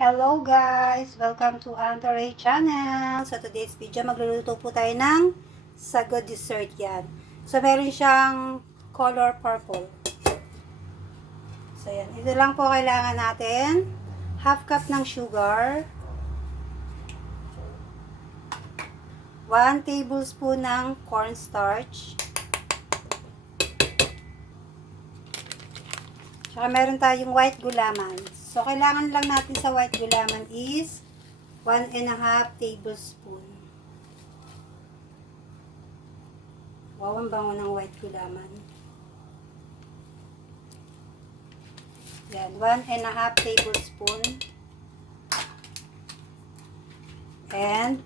Hello guys! Welcome to Antoray Channel. Sa today's video, magluluto po tayo ng sago dessert yan. So, meron siyang color purple. So, yan. Ito lang po kailangan natin. Half cup ng sugar. 1 tablespoon ng cornstarch. Tsaka meron tayong white gulaman. So, kailangan lang natin sa white gulaman is 1.5 tablespoon. Wow, ang bango ng white gulaman. Yan, 1.5 tablespoon. And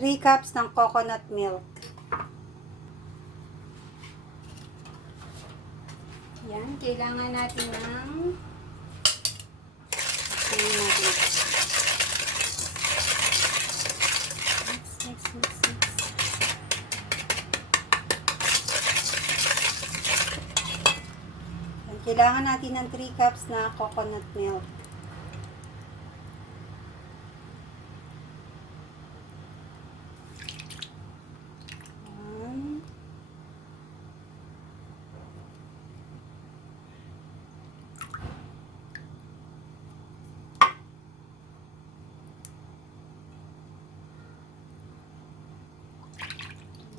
3 cups ng coconut milk. Yan, kailangan natin ng mix. Yan, kailangan natin ng 3 cups na coconut milk.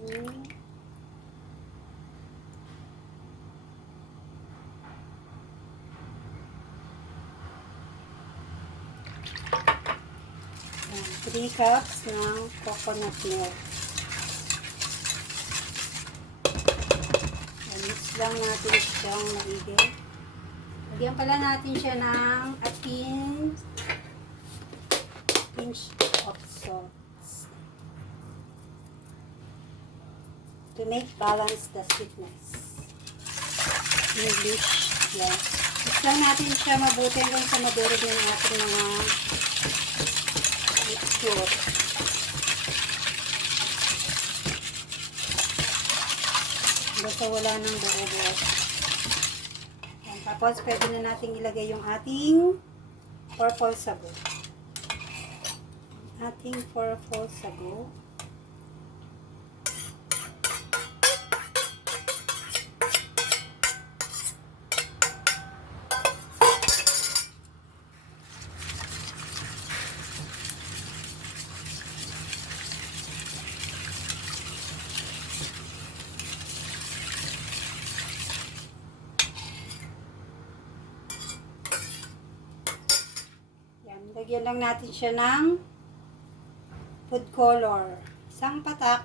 Yan, 3 cups ng coconut milk. Mix lang natin siyang maigi. Lagyan pala natin siya ng a pinch of salt to make balance the sweetness. English, yes. Mix lang natin siya mabuti hanggang sa madurog ng ating mga mixture. Basta wala nang buo-buo. Tapos, pwede na natin ilagay yung ating purple sago. Ating purple sago. Lagyan lang natin siya ng food color. Isang patak.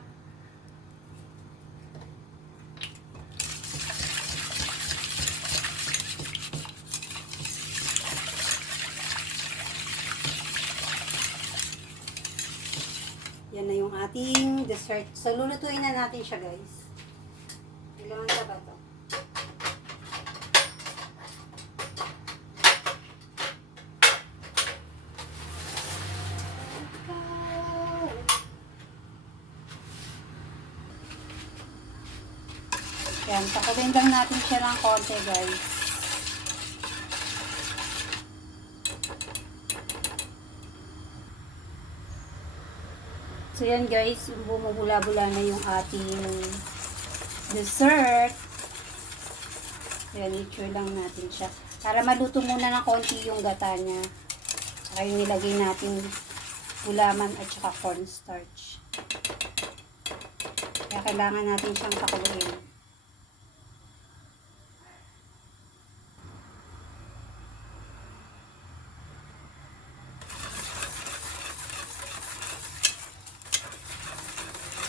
Yan na yung ating dessert. So, lulutuin na natin siya, guys. Ilangan sa bato. Yan, pakuloyin lang natin siya ng konti, guys. So, yan guys, bumubula-bula na yung ating dessert. Yan, i-chew lang natin siya. Para maluto muna ng konti yung gata niya. Saka yung nilagay natin gulaman at saka cornstarch. Kaya kailangan natin siyang pakuloyin.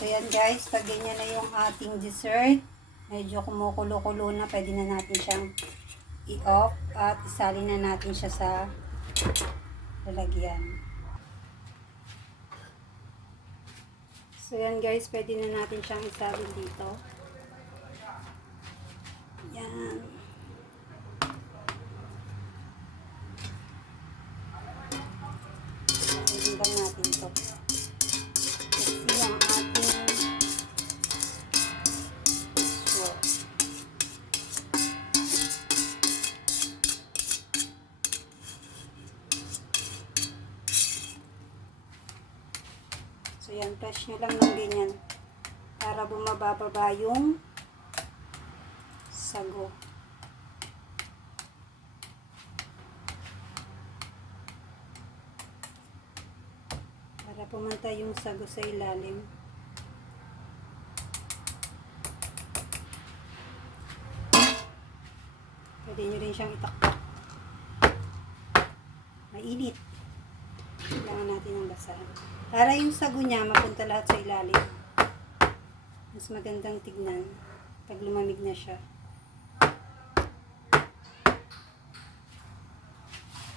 So, yan guys, pag ganyan na yung ating dessert, medyo kumukulo-kulo na, pwede na natin siyang i-off at isalin na natin siya sa lalagyan. So, yan guys, pwede na natin siyang isalin dito. Yan. Isalin lang natin ito. Flash nyo lang ng ganyan para bumababa yung sago. Para pumantay yung sago sa ilalim. Pwede nyo rin siyang itaktak. Mainit. Kailangan natin ng basahan. Para yung sago niya mapunta lahat sa ilalim. Mas magandang tignan pag lumamig na siya.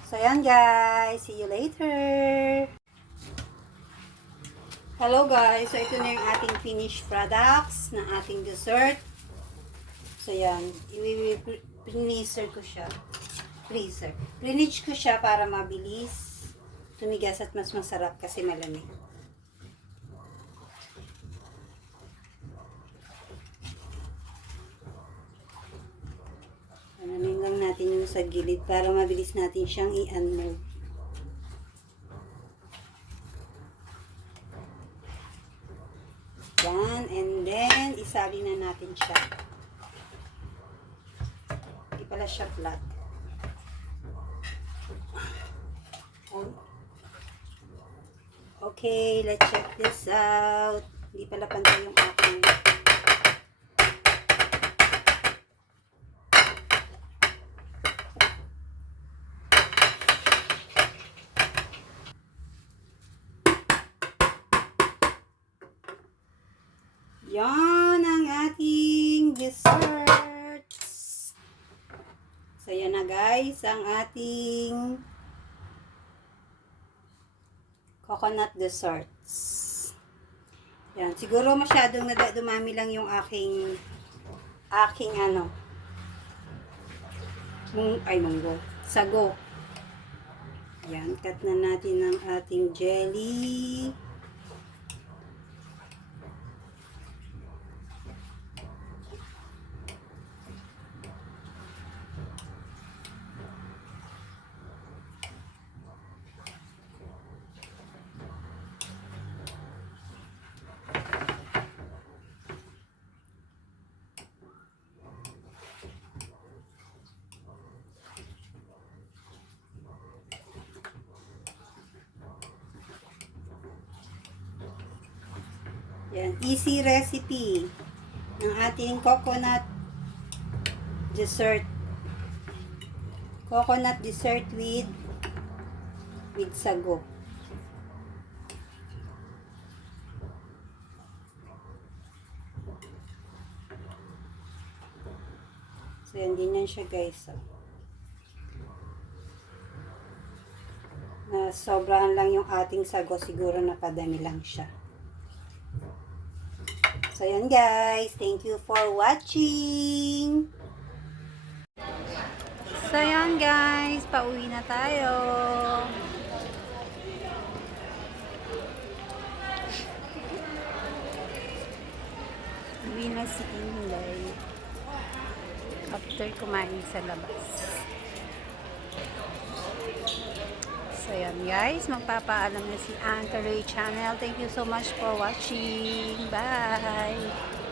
So yan guys, see you later. Hello guys, so ito na yung ating finished products na ating dessert. So yan, i-freezer ko siya. Pre-niche ko siya para mabilis tumigas at mas masarap kasi malamig. Alamin lang natin yung sa gilid para mabilis natin siyang i-unmold. Yan, and then isali na natin siya. Hindi pala siya flat. Okay, let's check this out. Hindi pala pantay yung aking. Yan ang ating desserts. So, yan na guys, ang ating coconut desserts. Yan, siguro masyadong dumami lang yung aking munggo, sago. Yan, cut na natin ang ating jelly. Yan, easy recipe ng ating coconut dessert. Coconut dessert with sago. So, yan din yan siya guys. So, sobrahan lang yung ating sago. Siguro napadami lang siya. So, yan guys. Thank you for watching. So, yan guys. Pauwi na tayo. Uwi na si Inday. After kumain sa labas. So, yan guys, magpapaalam na si Anthony Channel. Thank you so much for watching. Bye!